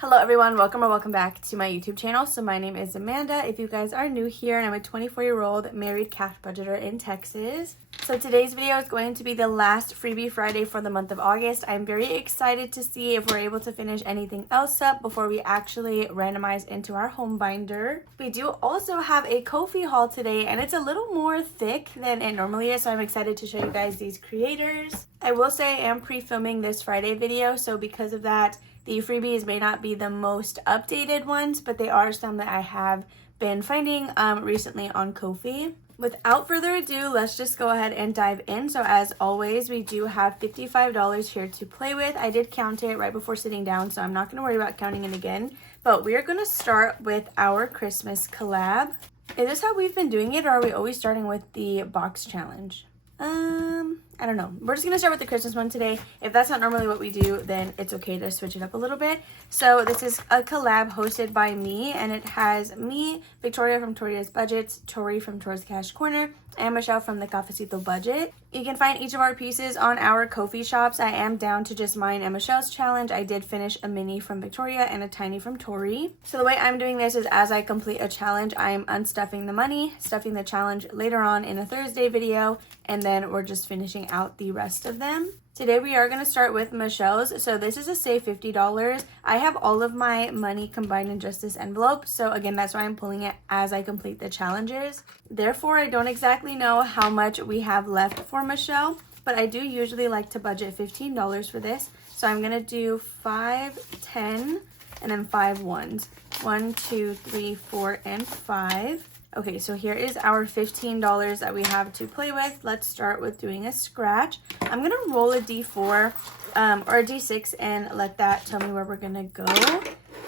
Hello everyone, welcome or welcome back to my YouTube channel. So my name is Amanda. If you guys are new here, and I'm a 24-year-old married cash budgeter in Texas. So today's video is going to be the last Freebie Friday for the month of August. I'm very excited to see if we're able to finish anything else up before we actually randomize into our home binder. We do also have a Ko-fi haul today, and it's a little more thick than it normally is, so I'm excited to show you guys these creators. I will say I am pre-filming this Friday video, so because of that, the freebies may not be the most updated ones, but they are some that I have been finding recently on Ko-fi. Without further ado, let's just go ahead and dive in. So as always, we do have $55 here to play with. I did count it right before sitting down, so I'm not going to worry about counting it again. But we are going to start with our Christmas collab. Is this how we've been doing it, or are we always starting with the box challenge? I don't know. We're just going to start with the Christmas one today. If that's not normally what we do, then it's okay to switch it up a little bit. So this is a collab hosted by me, and it has me, Victoria from Toria's Budgets, Tori from Tori's Cash Corner, and Michelle from the Cafecito Budget. You can find each of our pieces on our Ko-fi shops. I am down to just mine and Michelle's challenge. I did finish a mini from Victoria and a tiny from Tori. So the way I'm doing this is as I complete a challenge, I'm unstuffing the money, stuffing the challenge later on in a Thursday video, and then we're just finishing out the rest of them. Today we are going to start with Michelle's. So this is a save $50. I have all of my money combined in just this envelope. So again, that's why I'm pulling it as I complete the challenges. Therefore, I don't exactly know how much we have left for Michelle, but I do usually like to budget $15 for this. So I'm going to do 5, 10, and then 5 ones. 1, 2, 3, 4, and 5. Okay, so here is our $15 that we have to play with. Let's start with doing a scratch. I'm going to roll a D4 or a D6 and let that tell me where we're going to go.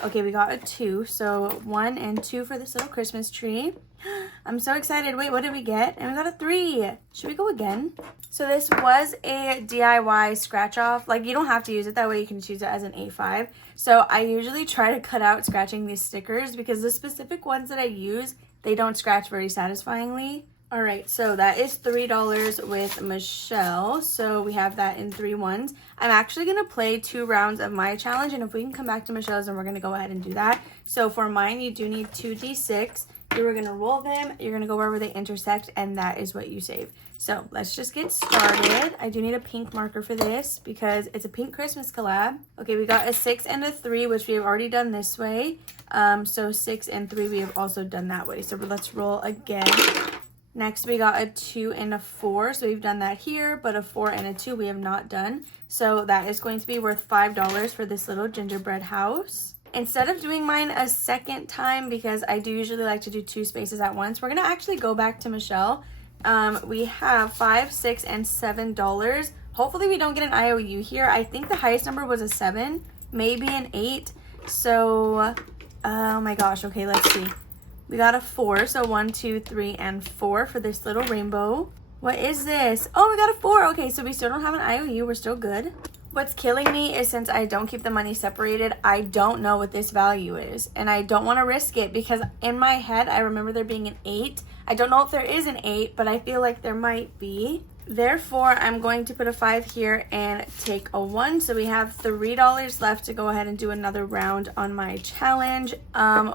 Okay, we got a 2. So 1 and 2 for this little Christmas tree. I'm so excited. Wait, what did we get? And we got a 3. Should we go again? So this was a DIY scratch off. Like, you don't have to use it. That way you can choose it as an A5. So I usually try to cut out scratching these stickers because the specific ones that I use, they don't scratch very satisfyingly. All right, so that is $3 with Michelle. So we have that in 3 ones. I'm actually gonna play 2 rounds of my challenge, and if we can come back to Michelle's, then we're gonna go ahead and do that. So for mine, you do need 2 D6. You're gonna roll them, you're gonna go wherever they intersect, and that is what you save. So let's just get started. I do need a pink marker for this because it's a pink Christmas collab. Okay, we got a 6 and a 3, which we have already done this way. So 6 and 3 we have also done that way. So let's roll again. Next we got a 2 and a 4. So we've done that here, but a 4 and a 2 we have not done. So that is going to be worth $5 for this little gingerbread house. Instead of doing mine a second time, because I do usually like to do 2 spaces at once, we're gonna actually go back to Michelle. We have $5, $6, and $7. Hopefully we don't get an IOU here. I think the highest number was a 7, maybe an 8. So, oh my gosh, okay, let's see. We got a 4, so 1, 2, 3, and 4 for this little rainbow. What is this? Oh, we got a 4. Okay, so we still don't have an IOU. We're still good. What's killing me is since I don't keep the money separated, I don't know what this value is. And I don't want to risk it because in my head, I remember there being an 8. I don't know if there is an 8, but I feel like there might be. Therefore, I'm going to put a 5 here and take a 1. So we have $3 left to go ahead and do another round on my challenge.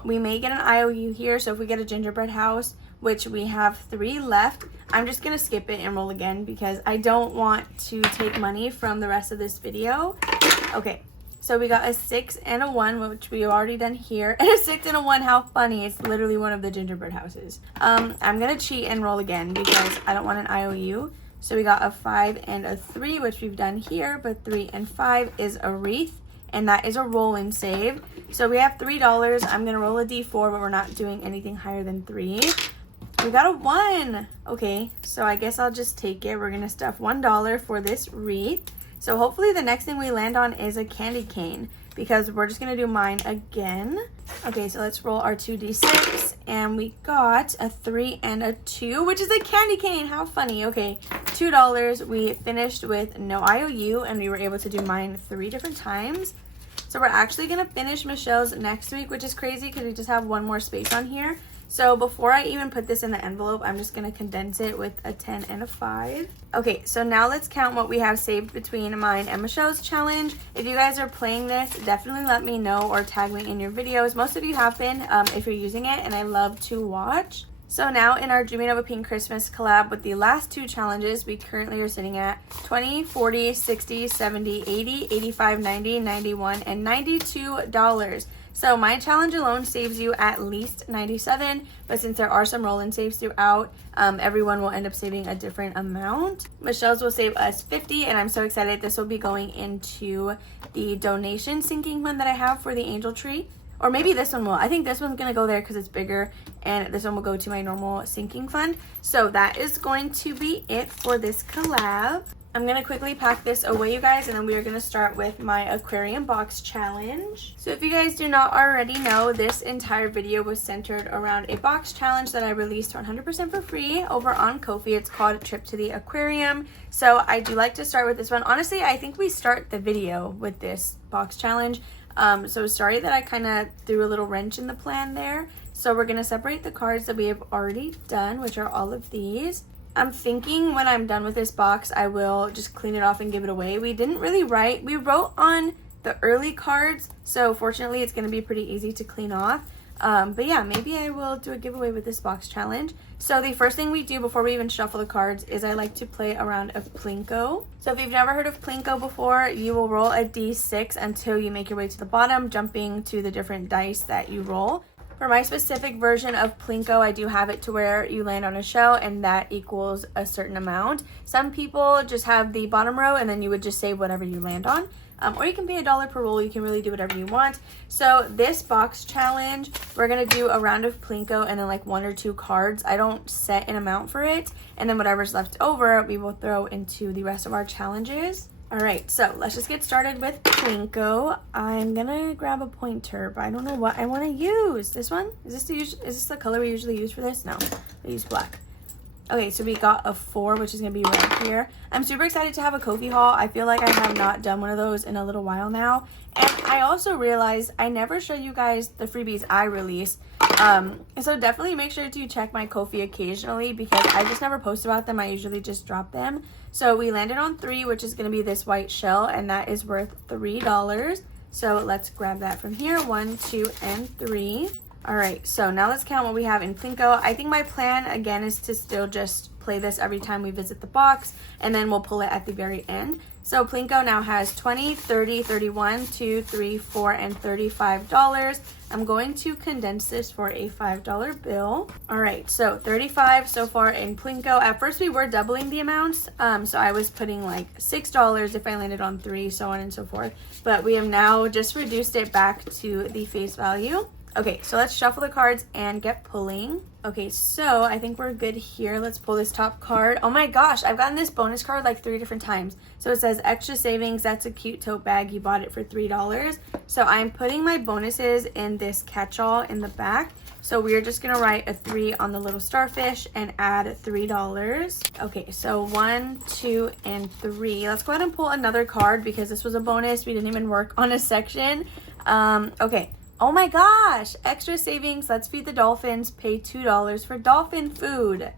We may get an IOU here. So if we get a gingerbread house, which we have 3 left, I'm just going to skip it and roll again because I don't want to take money from the rest of this video. Okay, so we got a 6 and a 1, which we already done here. And a 6 and a 1, how funny. It's literally one of the gingerbread houses. I'm going to cheat and roll again because I don't want an IOU. So we got a 5 and a 3, which we've done here, but 3 and 5 is a wreath, and that is a roll and save. So we have $3. I'm going to roll a D4, but we're not doing anything higher than 3. We got a 1. Okay, so I guess I'll just take it. We're going to stuff $1 for this wreath. So hopefully the next thing we land on is a candy cane because we're just going to do mine again. Okay, so let's roll our 2d6 and we got a 3 and a 2, which is a candy cane. How funny. Okay, $2. We finished with no IOU and we were able to do mine 3 different times. So we're actually going to finish Michelle's next week, which is crazy because we just have 1 more space on here. So before I even put this in the envelope, I'm just going to condense it with a 10 and a 5. Okay, so now let's count what we have saved between mine and Michelle's challenge. If you guys are playing this, definitely let me know or tag me in your videos. Most of you have been if you're using it, and I love to watch. So now in our Dreaming of a Pink Christmas collab with the last 2 challenges, we currently are sitting at 20, 40, 60, 70, 80, 85, 90, 91, and $92. So my challenge alone saves you at least 97, but since there are some roll-in saves throughout, everyone will end up saving a different amount. Michelle's will save us 50, and I'm so excited. This will be going into the donation sinking fund that I have for the angel tree. Or maybe this one will. I think this one's going to go there because it's bigger, and this one will go to my normal sinking fund. So that is going to be it for this collab. I'm going to quickly pack this away, you guys, and then we are going to start with my Aquarium Box challenge. So if you guys do not already know, this entire video was centered around a box challenge that I released 100% for free over on Ko-fi. It's called Trip to the Aquarium. So I do like to start with this one. Honestly, I think we start the video with this box challenge. So sorry that I kind of threw a little wrench in the plan there. So we're going to separate the cards that we have already done, which are all of these. I'm thinking when I'm done with this box, I will just clean it off and give it away. We didn't really write. We wrote on the early cards, so fortunately it's going to be pretty easy to clean off. But yeah, maybe I will do a giveaway with this box challenge. So the first thing we do before we even shuffle the cards is I like to play a round of Plinko. So if you've never heard of Plinko before, you will roll a d6 until you make your way to the bottom, jumping to the different dice that you roll. For my specific version of Plinko, I do have it to where you land on a shell and that equals a certain amount. Some people just have the bottom row and then you would just save whatever you land on. Or you can pay $1 per roll. You can really do whatever you want. So this box challenge, we're going to do a round of Plinko and then like 1 or 2 cards. I don't set an amount for it. And then whatever's left over, we will throw into the rest of our challenges. All right, so let's just get started with Plinko. I'm going to grab a pointer, but I don't know what I want to use. This one? Is this the color we usually use for this? No, I use black. Okay, so we got a 4, which is going to be right here. I'm super excited to have a Ko-fi haul. I feel like I have not done one of those in a little while now. And I also realized I never show you guys the freebies I release. So definitely make sure to check my Ko-fi occasionally because I just never post about them. I usually just drop them. So we landed on 3, which is going to be this white shell, and that is worth $3. So let's grab that from here. 1, 2, and 3. All right, so now let's count what we have in Plinko. I think my plan, again, is to still just play this every time we visit the box, and then we'll pull it at the very end. So Plinko now has 20, 30, 31, 2, 3, 4, and $35. I'm going to condense this for a $5 bill. All right, so 35 so far in Plinko. At first, we were doubling the amounts, so I was putting like $6 if I landed on 3, so on and so forth. But we have now just reduced it back to the face value. Okay, so let's shuffle the cards and get pulling. Okay, so I think we're good here. Let's pull this top card. Oh my gosh, I've gotten this bonus card like 3 different times. So it says extra savings. That's a cute tote bag. You bought it for $3. So I'm putting my bonuses in this catch-all in the back. So we're just gonna write a 3 on the little starfish and add $3. Okay, so 1, 2, and 3. Let's go ahead and pull another card because this was a bonus. We didn't even work on a section. Okay. Oh my gosh, extra savings. Let's feed the dolphins. Pay $2 for dolphin food.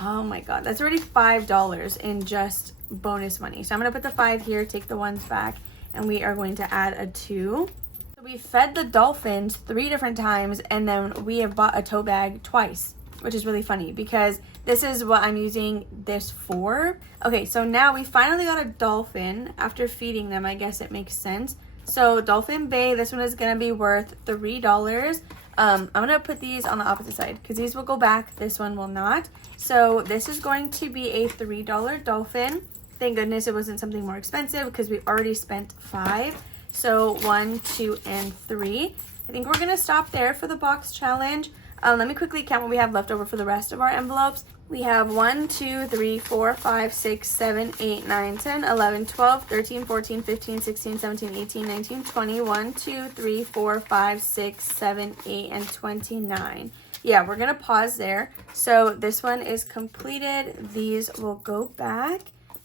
Oh my god, that's already $5 in just bonus money. So I'm going to put the 5 here, take the ones back, and we are going to add a 2. So we fed the dolphins 3 different times, and then we have bought a tote bag twice, which is really funny because this is what I'm using this for. Okay, so now we finally got a dolphin after feeding them. I guess it makes sense. So Dolphin Bay, this one is going to be worth $3. I'm going to put these on the opposite side because these will go back. This one will not. So this is going to be a $3 dolphin. Thank goodness it wasn't something more expensive because we already spent 5. So 1, 2, and 3. I think we're going to stop there for the box challenge. Let me quickly count what we have left over for the rest of our envelopes. We have 1, 2, 3, 4, 5, 6, 7, 8, 9, 10, 11, 12, 13, 14, 15, 16, 17, 18, 19, 20, 1, 2, 3, 4, 5, 6, 7, 8, and 29. Yeah, we're going to pause there. So this one is completed. These will go back.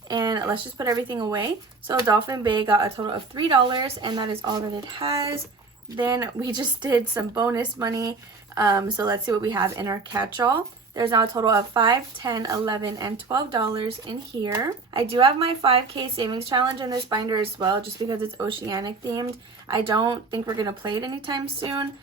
And let's just put everything away. So Dolphin Bay got a total of $3, and that is all that it has. Then we just did some bonus money. So let's see what we have in our catch-all. There's now a total of $5, $10, $11, and $12 in here. I do have my 5K savings challenge in this binder as well, just because it's oceanic themed. I don't think we're gonna play it anytime soon,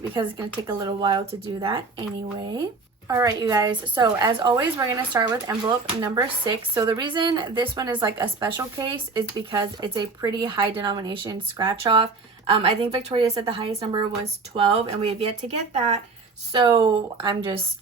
because it's gonna take a little while to do that anyway. All right, you guys, so as always, we're gonna start with envelope number 6. So the reason this one is like a special case is because it's a pretty high denomination scratch off. I think Victoria said the highest number was 12, and we have yet to get that. So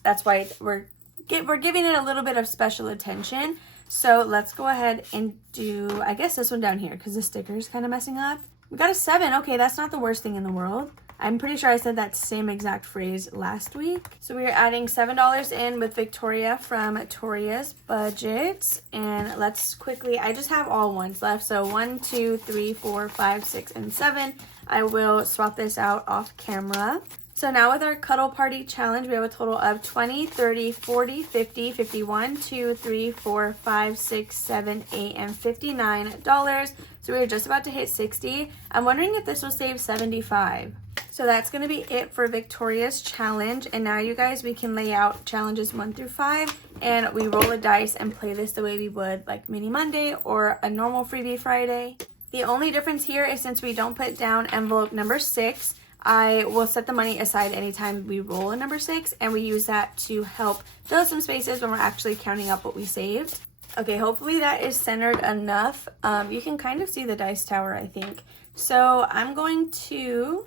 that's why we're giving it a little bit of special attention. So let's go ahead and do, I guess, this one down here, because the sticker is kind of messing up. We got a 7. Okay, that's not the worst thing in the world. I'm pretty sure I said that same exact phrase last week. So we are adding $7 in with Victoria from Toria's Budget. And let's quickly, I just have all ones left. So 1, 2, 3, 4, 5, 6, and 7. I will swap this out off camera. So now with our Cuddle Party Challenge, we have a total of 20, 30, 40, 50, 51, 2, 3, 4, 5, 6, 7, 8, and $59. So we're just about to hit 60. I'm wondering if this will save 75. So that's going to be it for Victoria's challenge. And now, you guys, we can lay out challenges 1 through 5. And we roll a dice and play this the way we would like Mini Monday or a normal Freebie Friday. The only difference here is since we don't put down envelope number 6, I will set the money aside anytime we roll a number 6, and we use that to help fill some spaces when we're actually counting up what we saved. Okay, hopefully that is centered enough. You can kind of see the dice tower, I think. So I'm going to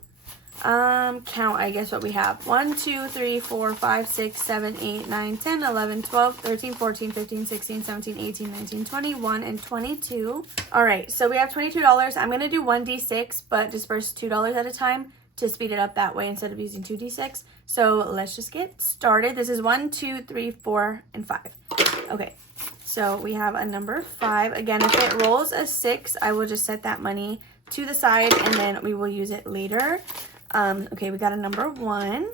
count, I guess, what we have. 1, 2, 3, 4, 5, 6, 7, 8, 9, 10, 11, 12, 13, 14, 15, 16, 17, 18, 19, 21, and 22. All right, so we have $22. I'm going to do 1d6, but disperse $2 at a time to speed it up that way instead of using 2d6. So let's just get started. This is 1, 2, 3, 4, and 5. Okay, so we have a number 5. Again, if it rolls a 6, I will just set that money to the side and then we will use it later. Okay, we got a number 1.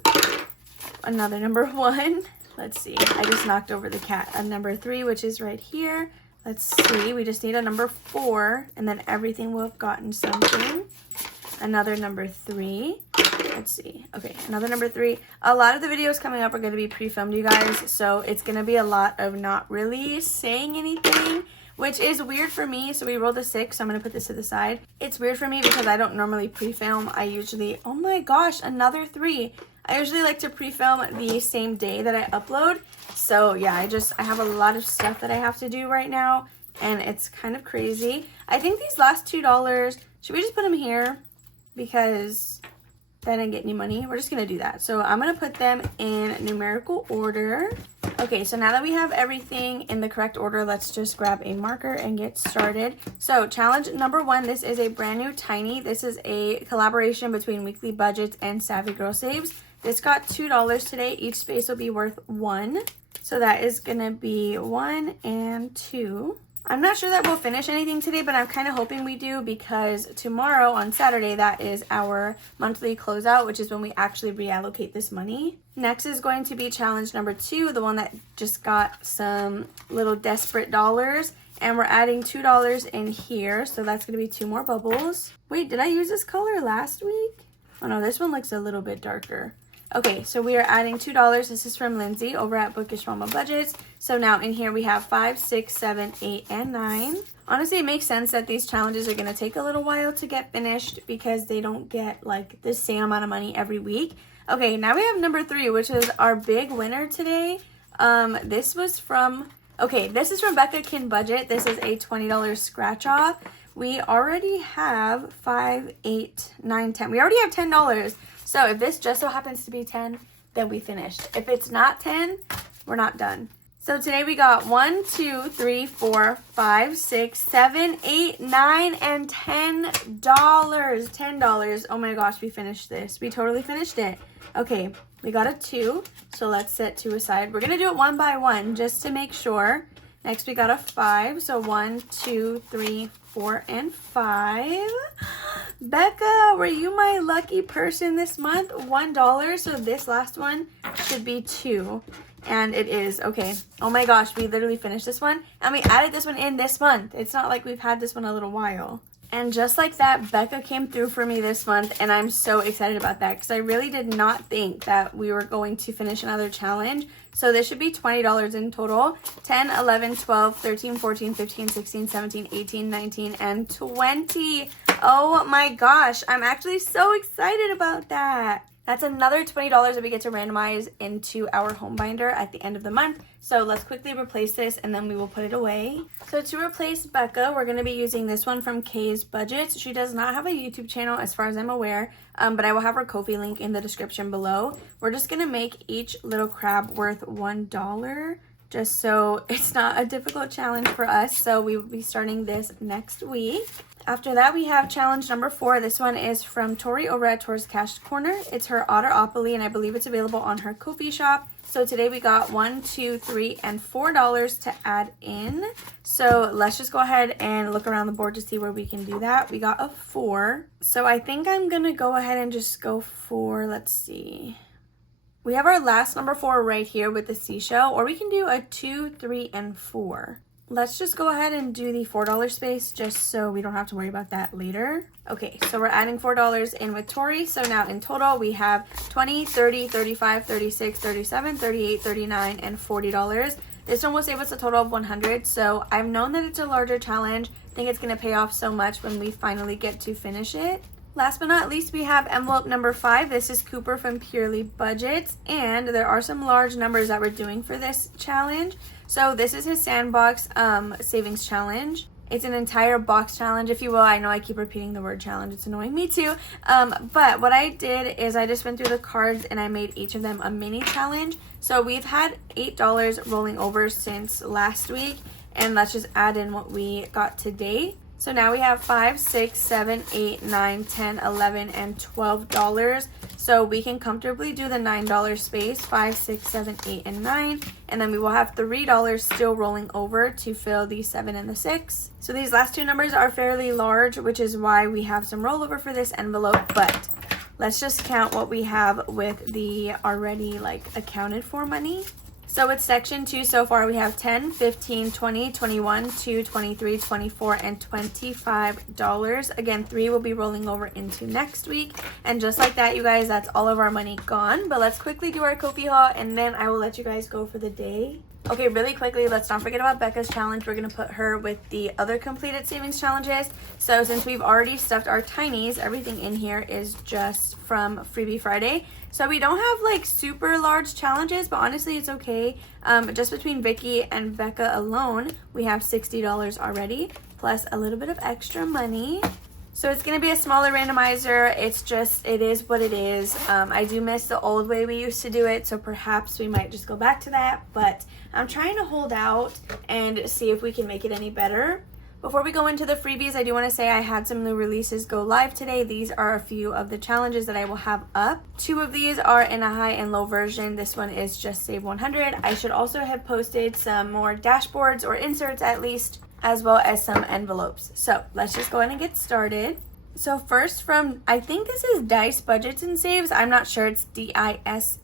Another number 1. Let's see. I just knocked over the cat. A number 3, which is right here. Let's see. We just need a number 4, and then everything will have gotten something. Another number 3. Let's see. Okay, another number 3. A lot of the videos coming up are going to be pre-filmed, you guys. So it's going to be a lot of not really saying anything, which is weird for me. So we rolled a 6. So I'm going to put this to the side. It's weird for me because I don't normally pre-film. I usually, oh my gosh, another 3. I usually like to pre-film the same day that I upload. So yeah, I have a lot of stuff that I have to do right now, and it's kind of crazy. I think these last $2, should we just put them here? Because then I didn't get any money. We're just going to do that. So I'm going to put them in numerical order. Okay, so now that we have everything in the correct order, let's just grab a marker and get started. So challenge number 1, this is a brand new tiny. This is a collaboration between Weekly Budgets and Savvy Girl Saves. This got $2 today. Each space will be worth 1. So that is going to be 1 and 2. I'm not sure that we'll finish anything today, but I'm kind of hoping we do, because tomorrow on Saturday, that is our monthly closeout, which is when we actually reallocate this money. Next is going to be challenge number 2, the one that just got some little desperate dollars, and we're adding $2 in here, so that's going to be 2 more bubbles. Wait, did I use this color last week? Oh no, this one looks a little bit darker. Okay, so we are adding $2. This is from Lindsay over at Bookish Mama Budgets. So now in here we have 5, 6, 7, 8, and 9. Honestly, it makes sense that these challenges are going to take a little while to get finished because they don't get like the same amount of money every week. Okay, now we have number 3, which is our big winner today. This is from Becca Kin Budget. This is a $20 scratch off. We already have 5, 8, 9, 10. We already have $10. So if this just so happens to be 10, then we finished. If it's not 10, we're not done. So today we got 1, 2, 3, 4, 5, 6, 7, 8, 9, and $10. $10. Oh my gosh, we finished this. We totally finished it. Okay, we got a 2. So let's set 2 aside. We're going to do it one by one just to make sure. Next we got a 5. So 1, 2, 3, 4, and 5. Becca, were you my lucky person this month? $1. So this last one should be 2. And it is. Okay. Oh my gosh, we literally finished this one. And we added this one in this month. It's not like we've had this one a little while. And just like that, Becca came through for me this month, and I'm so excited about that because I really did not think that we were going to finish another challenge. So this should be $20 in total. 10, 11, 12, 13, 14, 15, 16, 17, 18, 19, and 20. Oh my gosh, I'm actually so excited about that. That's another $20 that we get to randomize into our home binder at the end of the month. So let's quickly replace this and then we will put it away. So to replace Becca, we're going to be using this one from Kay's Budgets. She does not have a YouTube channel as far as I'm aware, but I will have her Ko-fi link in the description below. We're just going to make each little crab worth $1, just so it's not a difficult challenge for us. So we will be starting this next week. After that, we have challenge number 4. This one is from Tori over at Tori's Cash Corner. It's her Otteropoly, and I believe it's available on her Ko-fi shop. So today we got $1, $2, $3, and $4 to add in. So let's just go ahead and look around the board to see where we can do that. We got a 4. So I think I'm going to go ahead and just go for, let's see. We have our last number 4 right here with the seashell, or we can do a 2, 3, and 4. Let's just go ahead and do the $4 space just so we don't have to worry about that later. Okay, so we're adding $4 in with Tori. So now in total we have 20, 30, 35, 36, 37, 38, 39, and $40. This one will save us a total of 100. So I've known that it's a larger challenge. I think it's going to pay off so much when we finally get to finish it. Last but not least, we have envelope number 5. This is Cooper from Purely Budgets, and there are some large numbers that we're doing for this challenge. So this is his sandbox savings challenge. It's an entire box challenge, if you will. I know I keep repeating the word challenge. It's annoying me too. But what I did is I just went through the cards and I made each of them a mini challenge. So we've had $8 rolling over since last week, and let's just add in what we got today. So now we have $5, $6, $7, $8, $9, $10, $11, and $12. So we can comfortably do the $9 space, $5, $6, $7, $8, and $9. And then we will have $3 still rolling over to fill the 7 and the 6. So these last two numbers are fairly large, which is why we have some rollover for this envelope. But let's just count what we have with the already accounted for money. So with section 2 so far, we have 10, 15, 20, 21, 2, 23, 24, and $25. Again, 3 will be rolling over into next week. And just like that, you guys, that's all of our money gone. But let's quickly do our Ko-fi haul, and then I will let you guys go for the day. Okay, really quickly, let's not forget about Becca's challenge. We're going to put her with the other completed savings challenges. So since we've already stuffed our tinies, everything in here is just from Freebie Friday. So we don't have super large challenges, but honestly, it's okay. Just between Vicky and Becca alone, we have $60 already, plus a little bit of extra money. So it's going to be a smaller randomizer. It is what it is. I do miss the old way we used to do it, so perhaps we might just go back to that. But I'm trying to hold out and see if we can make it any better. Before we go into the freebies, I do want to say I had some new releases go live today. These are a few of the challenges that I will have up. 2 of these are in a high and low version. This one is just Save 100. I should also have posted some more dashboards or inserts at least, as well as some envelopes. So let's just go ahead and get started. So first from, I think this is Dice Budgets and Saves. I'm not sure, it's DISE,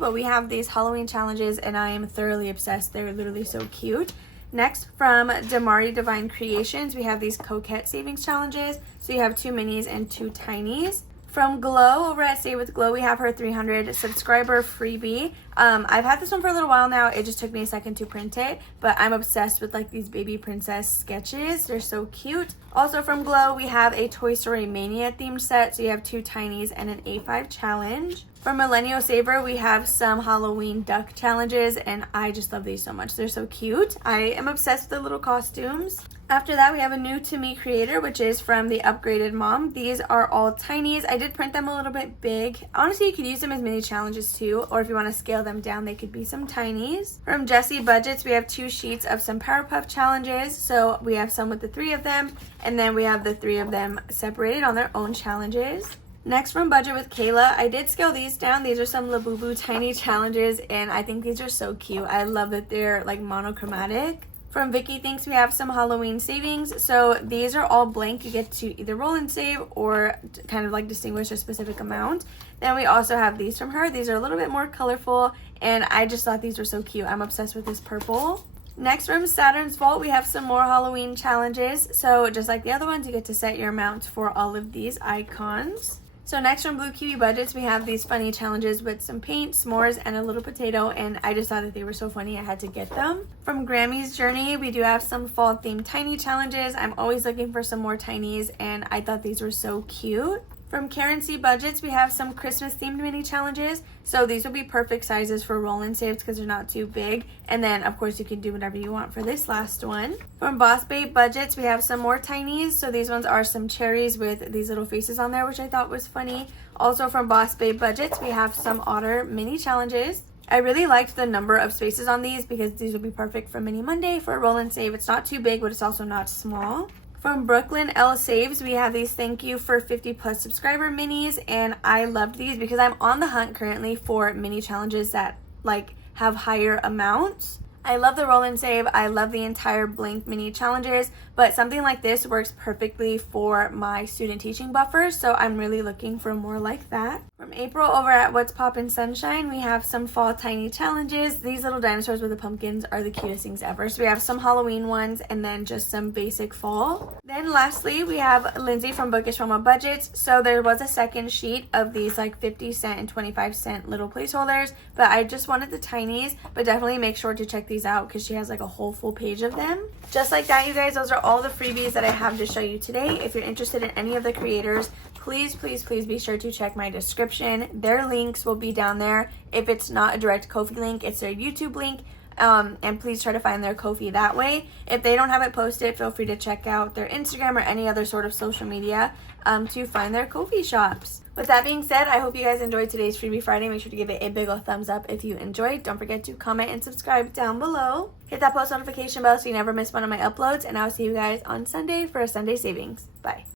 but we have these Halloween challenges and I am thoroughly obsessed. They're literally so cute. Next, from Damari Divine Creations, we have these Coquette Savings Challenges. So you have 2 minis and 2 tinies. From Glow, over at Save with Glow, we have her 300 subscriber freebie. I've had this one for a little while now. It just took me a second to print it, but I'm obsessed with these baby princess sketches. They're so cute. Also from Glow, we have a Toy Story Mania themed set. So you have 2 tinies and an A5 challenge. From Millennial Saver, we have some Halloween duck challenges, and I just love these so much. They're so cute. I am obsessed with the little costumes. After that, we have a new to me creator, which is from the Upgraded Mom. These are all tinies. I did print them a little bit big. Honestly, you could use them as mini challenges too, or if you want to scale them down, they could be some tinies. From Jessie Budgets, we have 2 sheets of some Powerpuff challenges. So we have some with the 3 of them, and then we have the 3 of them separated on their own challenges. Next, from Budget with Kayla, I did scale these down. These are some Labubu tiny challenges, and I think these are so cute. I love that they're monochromatic. From Vicky Thinks, we have some Halloween savings. So these are all blank. You get to either roll and save or kind of distinguish a specific amount. Then we also have these from her. These are a little bit more colorful, and I just thought these were so cute. I'm obsessed with this purple. Next from Saturn's Vault, we have some more Halloween challenges. So just like the other ones, you get to set your amount for all of these icons. So next from Blue Kiwi Budgets, we have these funny challenges with some paint, s'mores, and a little potato, and I just thought that they were so funny I had to get them. From Grammy's Journey, we do have some fall themed tiny challenges. I'm always looking for some more tinies, and I thought these were so cute. From Karen C Budgets, we have some Christmas themed mini challenges. So these will be perfect sizes for roll and saves because they're not too big. And then of course you can do whatever you want for this last one. From Boss Babe Budgets, we have some more tinies. So these ones are some cherries with these little faces on there, which I thought was funny. Also from Boss Babe Budgets, we have some otter mini challenges. I really liked the number of spaces on these because these will be perfect for Mini Monday for a roll and save. It's not too big, but it's also not small. From Brooklyn L Saves, we have these thank you for 50 plus subscriber minis, and I loved these because I'm on the hunt currently for mini challenges that like have higher amounts. I love the roll and save. I love the entire Blink mini challenges, but something like this works perfectly for my student teaching buffers, so I'm really looking for more like that. From April over at What's Poppin' Sunshine, we have some fall tiny challenges. These little dinosaurs with the pumpkins are the cutest things ever. So we have some Halloween ones and then just some basic fall. Then lastly, we have Lindsay from Bookish Mama Budgets. So there was a second sheet of these like 50-cent and 25-cent little placeholders, but I just wanted the tinies, but definitely make sure to check these out because she has like a whole full page of them. Just like that, you guys, those are all the freebies that I have to show you today. If you're interested in any of the creators, please be sure to check my description. Their links will be down there. If it's not a direct Ko-fi link, it's their YouTube link. And please try to find their Ko-fi that way. If they don't have it posted, feel free to check out their Instagram or any other sort of social media to find their Ko-fi shops. With that being said, I hope you guys enjoyed today's Freebie Friday. Make sure to give it a big ol' thumbs up if you enjoyed. Don't forget to comment and subscribe down below. Hit that post notification bell so you never miss one of my uploads, and I'll see you guys on Sunday for a Sunday savings. Bye.